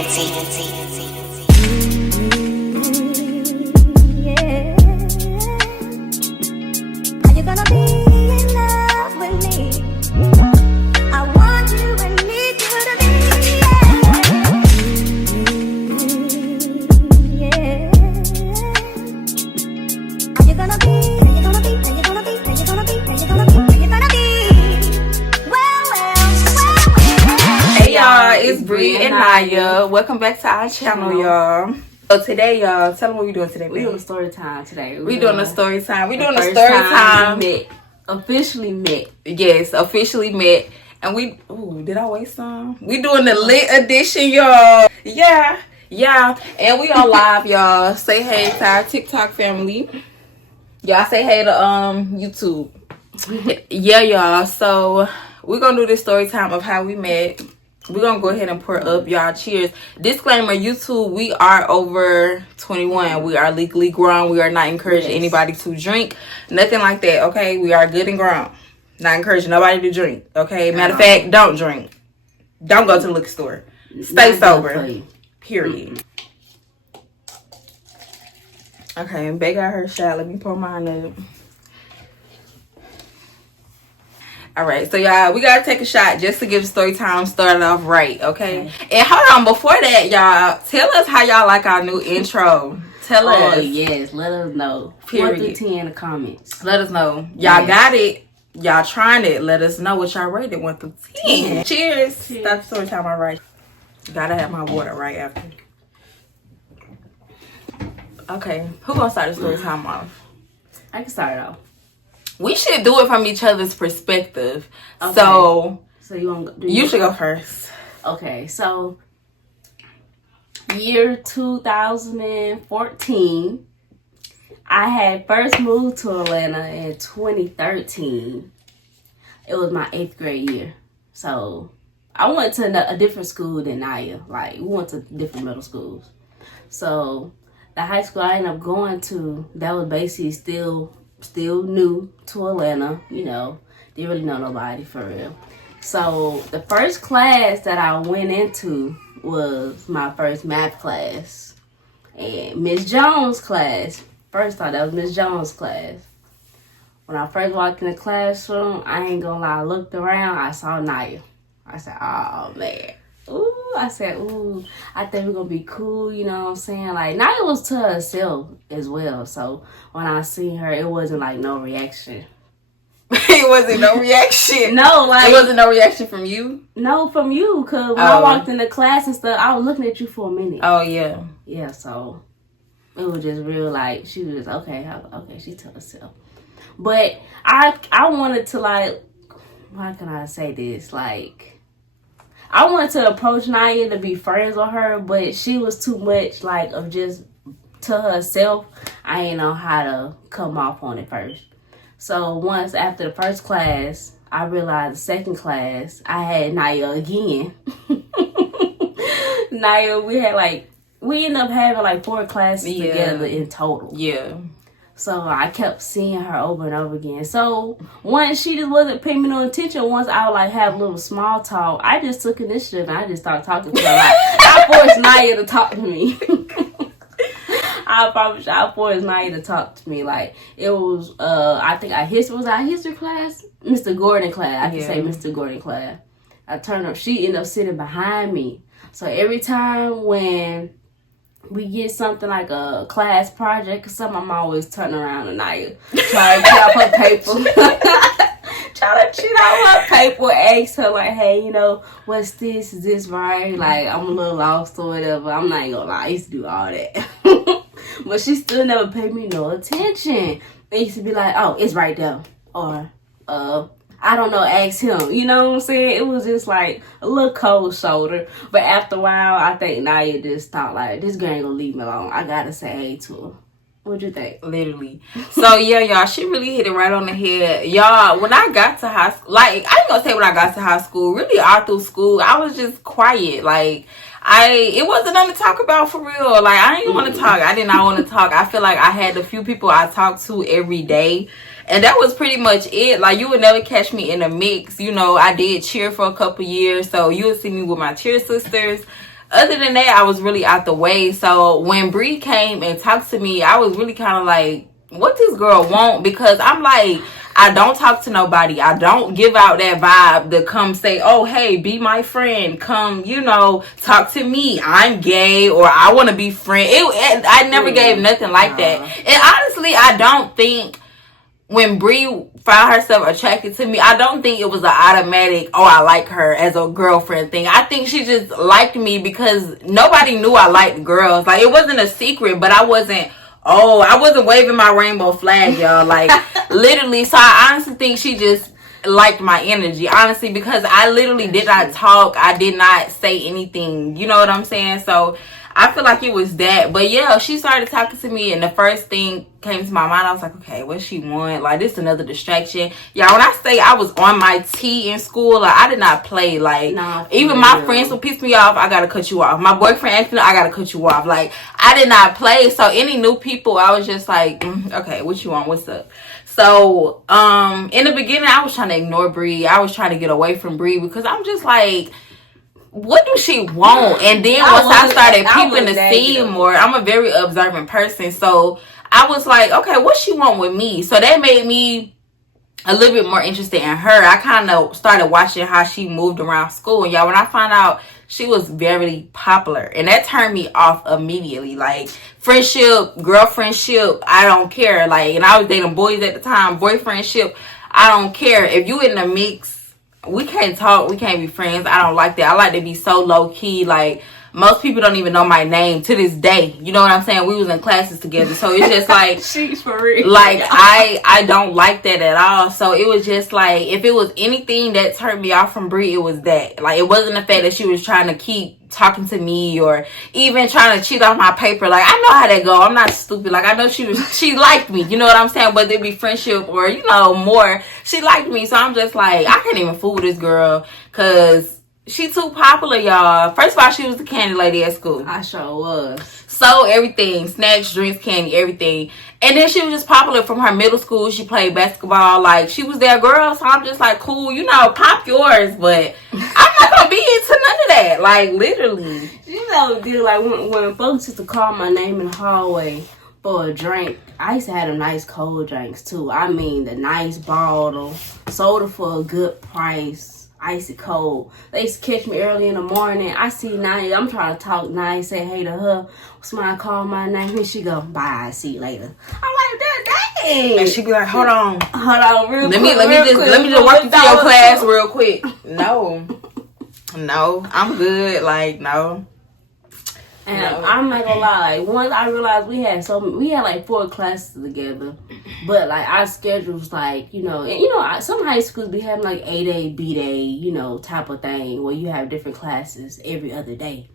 Yeah. Are you gonna be in love with me? I want you and need you to be. Yeah. Are you gonna be? Are you gonna be? Are you gonna be? Are you gonna be? Are you gonna be? Are you gonna be? Well. Hey y'all, it's Bree and Naya. Welcome back to our channel, y'all. So today, y'all, tell them what we doing today. We doing a story time today. We doing a story time. We doing a First story time. we met. Officially met. Yes, officially met. And we, ooh, did I waste some? We doing the lit edition, y'all. Yeah. And we on live, y'all. Say hey to our TikTok family. Y'all say hey to YouTube. Yeah, y'all. So we're gonna do this story time of how we met. We're gonna go ahead and pour up, y'all. Cheers. Disclaimer, YouTube, we are over 21. We are legally grown. We are not encouraging anybody to drink. Nothing like that, okay? We are good and grown. Not encouraging nobody to drink, okay? Matter of fact, don't drink. Don't go to the liquor store. Stay sober. Period. Okay, and Bay got her shot. Let me pour mine up. All right, so y'all, we gotta take a shot just to get the story time started off right, okay? And hold on, before that, y'all, tell us how y'all like our new intro. Tell us. Oh yes, let us know. Period. 1 through 10 in the comments. Let us know. Y'all got it. Y'all trying it. Let us know what y'all rated 1 through 10. Cheers. Start the story time all right. Gotta have my water right after. Okay, who gonna start the story time off? I can start off. We should do it from each other's perspective. Okay. So you want to you should go first. Okay, so year 2014, I had first moved to Atlanta in 2013. It was my 8th grade year. So I went to a different school than Naya. Like, we went to different middle schools. So the high school I ended up going to, that was basically still new to Atlanta, you know, didn't really know nobody for real. So the first class that I went into was my first math class. And Miss Jones' class, first thought that was Miss Jones' class. When I first walked in the classroom, I ain't gonna lie, I looked around, I saw Naya. I said, oh man. Ooh, I said, ooh, I think we're gonna be cool, you know what I'm saying? Like, Naya was to herself as well. So when I seen her, it wasn't like no reaction. It wasn't no reaction. No, like, it wasn't no reaction from you. No, from you, cause when I walked into class and stuff, I was looking at you for a minute. Oh yeah, yeah. So it was just real. Like, she was just okay. She to herself. But I wanted to, like, how can I say this? Like, I wanted to approach Naya to be friends with her, but she was too much, like, of just to herself. I didn't know how to come off on it first. So once after the first class, I realized the second class, I had Naya again. Naya, we ended up having like 4 classes together in total. Yeah. So I kept seeing her over and over again. So once she just wasn't paying me no attention, once I would like have a little small talk, I just took initiative and I just started talking to her. Like, I forced Naya to talk to me. I forced Naya to talk to me. Like, it was, I think was our history class? Mr. Gordon class. I can say Mr. Gordon class. I turned up, she ended up sitting behind me. So every time when we get something like a class project or something, I'm always turning around to Naya, trying to cheat off her paper. Trying to cheat off her paper, ask her like, hey, you know, what's this? Is this right? Like, I'm a little lost or whatever. I'm not gonna lie, I used to do all that. But she still never paid me no attention. They used to be like, oh, it's right there. Or, I don't know, ask him. You know what I'm saying? It was just like a little cold shoulder. But after a while, I think Naya just thought like, this girl ain't gonna leave me alone. I gotta say hey to her. What'd you think? Literally. So yeah, y'all, she really hit it right on the head. Y'all, when I got to high school, like, I ain't gonna say when I got to high school, really all through school, I was just quiet. Like, it wasn't nothing to talk about for real. Like, I didn't want to talk. I did not want to talk. I feel like I had a few people I talked to every day. And that was pretty much it. Like, you would never catch me in a mix. You know, I did cheer for a couple years. So you would see me with my cheer sisters. other than that, I was really out the way. So when Bree came and talked to me, I was really kind of like, what this girl want? Because I'm like, I don't talk to nobody. I don't give out that vibe to come say, oh, hey, be my friend. Come, talk to me. I'm gay or I want to be friend. I never gave nothing like that. And honestly, I don't think when Bree found herself attracted to me, I don't think it was an automatic, oh, I like her as a girlfriend thing. I think she just liked me because nobody knew I liked girls. Like, it wasn't a secret, but I wasn't waving my rainbow flag, y'all. Like, literally. So I honestly think she just liked my energy, honestly, because I literally did not talk. I did not say anything. You know what I'm saying? So I feel like it was that. But yeah, she started talking to me, and the first thing came to my mind, I was like, okay, what she want? Like, this is another distraction. Y'all, when I say I was on my T in school, like, I did not play. Like, even my friends would piss me off, I gotta cut you off. My boyfriend asked me, I gotta cut you off. Like, I did not play. So any new people, I was just like, okay, what you want? What's up? So in the beginning, I was trying to ignore Bree. I was trying to get away from Bree because I'm just like, what do she want? And then once I started peeping the scene more, I'm a very observant person. So I was like, okay, what she want with me? So that made me a little bit more interested in her. I kind of started watching how she moved around school. And y'all, when I found out she was very popular, and that turned me off immediately. Like, friendship, girlfriendship, I don't care. Like, and I was dating boys at the time, boyfriendship, I don't care. If you in the mix, we can't talk, we can't be friends. I don't like that. I like to be so low key. Like, most people don't even know my name to this day. You know what I'm saying? We was in classes together. So it's just like, she's for real. Like, I don't like that at all. So it was just like, if it was anything that turned me off from Brie, it was that. Like, it wasn't the fact that she was trying to keep talking to me or even trying to cheat off my paper. Like, I know how that go. I'm not stupid. Like, I know she liked me. You know what I'm saying? Whether it be friendship or, more. She liked me. So I'm just like, I can't even fool this girl because she too popular, y'all. First of all, she was the candy lady at school. I sure was. So everything, snacks, drinks, candy, everything. And then she was just popular from her middle school. She played basketball. Like, she was their girl. So I'm just like, cool, pop yours. But I'm not going to be into none of that. Like, literally. Dude, like, when folks used to call my name in the hallway for a drink, I used to have them nice cold drinks, too. I mean, the nice bottle, soda for a good price. Icy cold. They used to catch me early in the morning. I see Naya. I'm trying to talk nice, say hey to her. Somebody call my name. Here she go. Bye. See you later. I'm like, dang. And she be like, hold on, real quick. Let me just walk you through your class real quick. No, I'm good. Like, no. And I'm not gonna lie, like, once I realized we had like 4 classes together, but like our schedules, like, some high schools be having like A-Day, B-Day, type of thing where you have different classes every other day.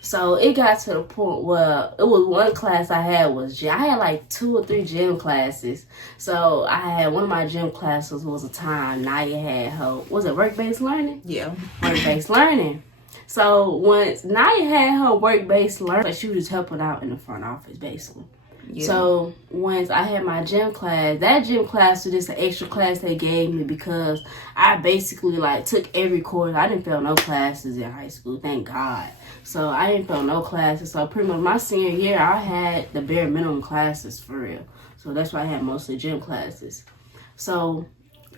So it got to the point where it was one class I had like 2 or 3 gym classes. So I had one of my gym classes was a time Naya had her, was it work-based learning? Yeah. Work-based learning. So once Naya had her work-based learning, she was just helping out in the front office, basically. Yeah. So once I had my gym class, that gym class was just an extra class they gave me because I basically like took every course. I didn't fail no classes in high school, thank God. So I didn't fail no classes. So pretty much my senior year, I had the bare minimum classes for real. So that's why I had mostly gym classes. So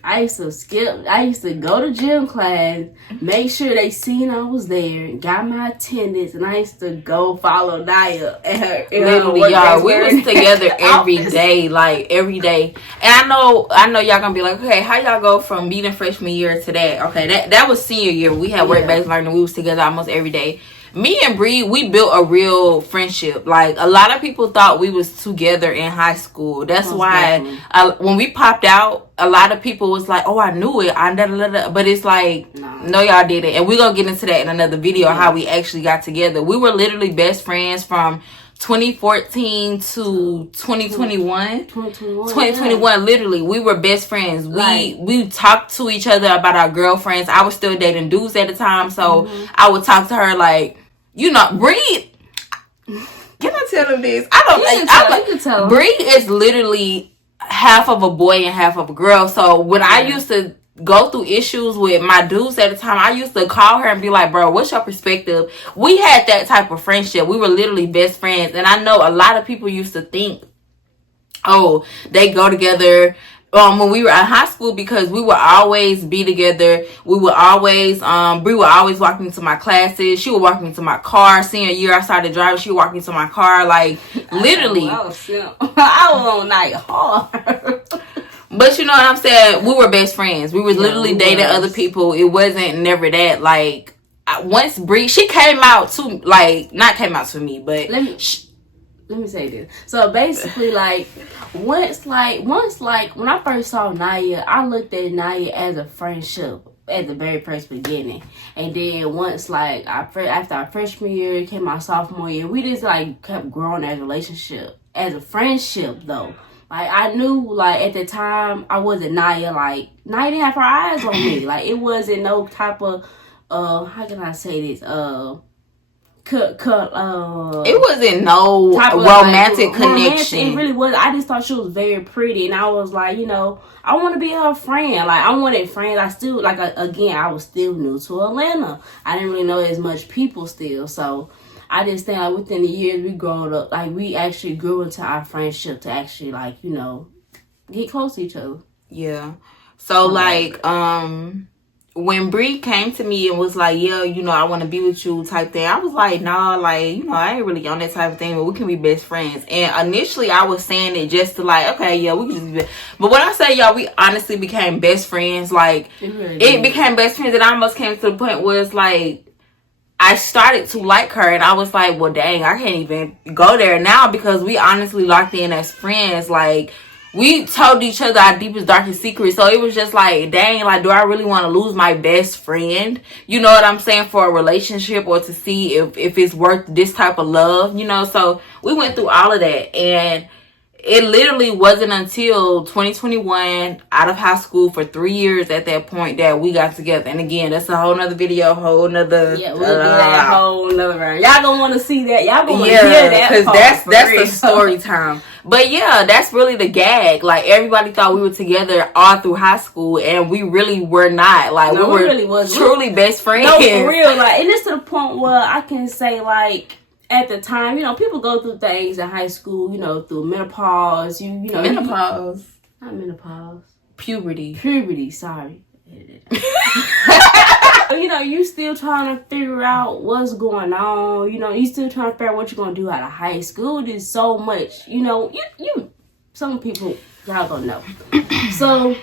I used to go to gym class, make sure they seen I was there, got my attendance, and I used to go follow Naya and her. Literally, y'all, we was together every day, like every day. And I know y'all gonna be like, okay, how y'all go from meeting freshman year to that? Okay, that was senior year. We had work-based learning. We was together almost every day. Me and Bree, we built a real friendship. Like, a lot of people thought we was together in high school. That's why when we popped out, a lot of people was like, oh, I knew it. But it's like, no, y'all didn't. And we're going to get into that in another video, how we actually got together. We were literally best friends from 2014 to 2021. 2021, literally, we were best friends. We talked to each other about our girlfriends. I was still dating dudes at the time, so I would talk to her like, Bree. Can I tell them this? I can tell. Bree is literally half of a boy and half of a girl. So when I used to go through issues with my dudes at the time, I used to call her and be like, bro, what's your perspective? We had that type of friendship. We were literally best friends. And I know a lot of people used to think, oh, they go together when we were in high school, because we would always be together. We would always Bree would always walk me to my classes. She would walk me to my car. Senior year I started driving, she would walk me to my car. Like literally. I was on night hard. But you know what I'm saying? We were best friends. We were literally dating other people. It wasn't never that. Like, once Bree, she came out to, like, not came out to me, but let me say this. So basically, like, once when I first saw Naya, I looked at Naya as a friendship at the very first beginning. And then once, like, after our freshman year, came our sophomore year, we just, like, kept growing as a relationship. As a friendship, though. Like, I knew, like, at the time, I wasn't Naya. Like, Naya didn't have her eyes on me. Like, it wasn't no type of, how can I say this? It wasn't no type of, romantic like, connection. It really was. I just thought she was very pretty. And I was like, you know, I want to be her friend. Like, I wanted friends. I still, like, again, I was still new to Atlanta. I didn't really know as much people still. So, I just think, like, within the years we growed up, like, we actually grew into our friendship to actually, like, you know, get close to each other. Yeah. So, like, when Bree came to me and was like, yeah, you know, I want to be with you type thing, I was like, nah, like, you know, I ain't really on that type of thing, but we can be best friends. And initially I was saying it just to, like, okay, yeah, we can just be best. But when I say, y'all, we honestly became best friends. Like, it became best friends. It almost came to the point where it's like, I started to like her, and I was like, well, dang, I can't even go there now, because we honestly locked in as friends. Like, we told each other our deepest, darkest secrets. So it was just like, dang, like, do I really want to lose my best friend? You know what I'm saying? For a relationship, or to see if it's worth this type of love, you know? So we went through all of that, and it literally wasn't until 2021, out of high school for 3 years at that point, that we got together. And again, that's a whole nother video, whole nother. Yeah, we'll do that whole nother round. Y'all gonna want to see that. Y'all gonna want to hear that. Because that's the story time. But yeah, that's really the gag. Like, everybody thought we were together all through high school, and we really were not. Like, no, we really was truly best friends. No, for real. Like, and it's to the point where I can say, like, at the time, you know, people go through things in high school, you know, through menopause, you know. Menopause. Not menopause. Puberty, sorry. You know, you still trying to figure out what's going on. You know, you still trying to figure out what you're going to do out of high school. There's so much, you know, you some people, y'all gonna know. So,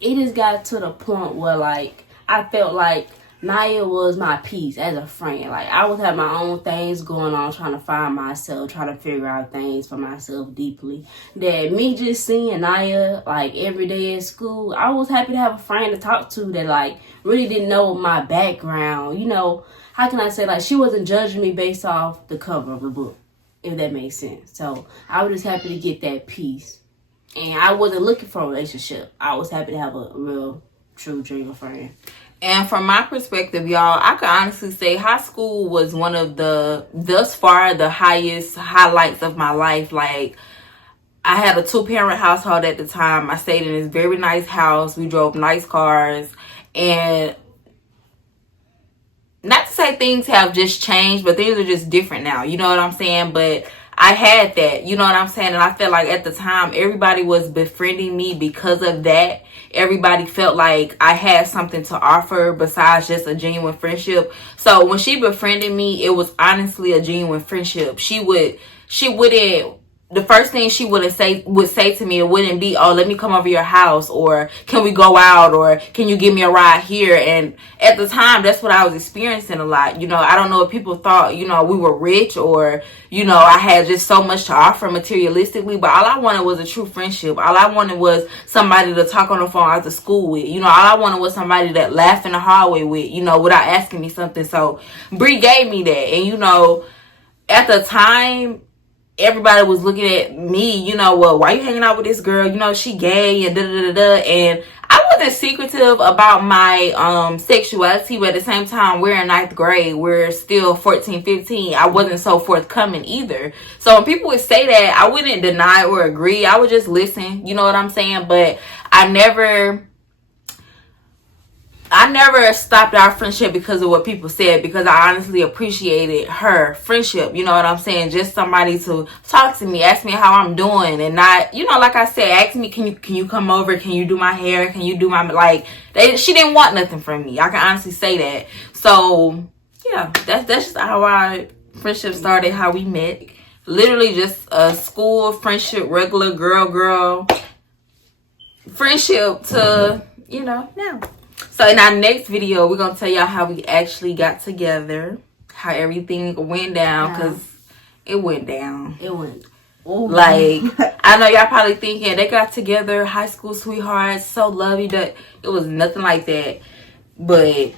it just got to the point where, like, I felt like Naya was my peace as a friend. Like, I would have my own things going on, trying to find myself, trying to figure out things for myself deeply. That me just seeing Naya, like, every day at school, I was happy to have a friend to talk to that, like, really didn't know my background. You know, how can I say, like, she wasn't judging me based off the cover of the book, if that makes sense. So, I was just happy to get that peace. And I wasn't looking for a relationship. I was happy to have a real, true dream friend. And from my perspective, y'all, I could honestly say high school was one of the, thus far, the highest highlights of my life. Like, I had a 2-parent household at the time. I stayed in this very nice house. We drove nice cars. And not to say things have just changed, but things are just different now. You know what I'm saying? But I had that, you know what I'm saying? And I felt like at the time, everybody was befriending me because of that. Everybody felt like I had something to offer besides just a genuine friendship. So when she befriended me, it was honestly a genuine friendship. She wouldn't, the first thing she would say to me, it wouldn't be, oh, let me come over your house, or can we go out, or can you give me a ride here? And at the time, that's what I was experiencing a lot. You know, I don't know if people thought, you know, we were rich, or, you know, I had just so much to offer materialistically, but all I wanted was a true friendship. All I wanted was somebody to talk on the phone after school with. You know, all I wanted was somebody that laughed in the hallway with, you know, without asking me something. So Bree gave me that. And, you know, at the time, everybody was looking at me, you know, well, why you hanging out with this girl? You know, she gay and da-da-da-da. And I wasn't secretive about my sexuality, but at the same time, we're in 9th grade. We're still 14, 15. I wasn't so forthcoming either. So when people would say that, I wouldn't deny or agree. I would just listen. You know what I'm saying? But I never I never stopped our friendship because of what people said, because I honestly appreciated her friendship. You know what I'm saying? Just somebody to talk to me, ask me how I'm doing, and not, you know, like I said, ask me, can you come over? Can you do my hair? Can you do my, like, she didn't want nothing from me. I can honestly say that. So yeah, that's just how our friendship started, how we met. Literally just a school friendship, regular girl friendship to, you know, now. So in our next video, we're going to tell y'all how we actually got together, how everything went down, because it went down. It went. Ooh. Like, I know y'all probably thinking they got together, high school sweethearts, so lovey. That it was nothing like that. But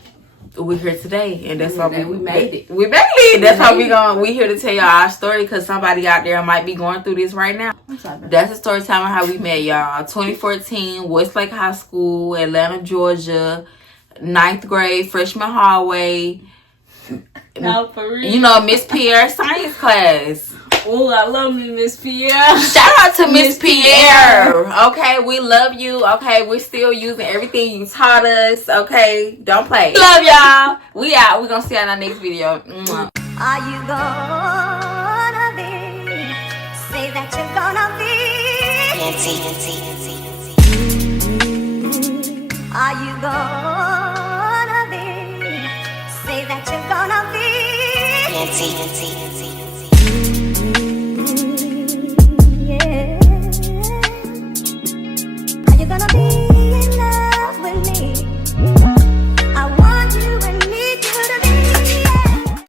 we're here today, and that's why we made it. We made it. That's how we here to tell y'all our story, because somebody out there might be going through this right now. That's the story time of how we met, y'all. 2014, Westlake High School, Atlanta, Georgia, 9th grade, freshman hallway. No, for real. You know, Miss Pierre science class. Oh, I love me, Miss Pierre. Shout out to Miss Pierre. Okay, we love you. Okay, we're still using everything you taught us. Okay, don't play. Love y'all. We out. We're gonna see you in our next video. Mwah. Are you gonna be? Say that you're gonna be. Are you gonna be? Say that you're gonna be.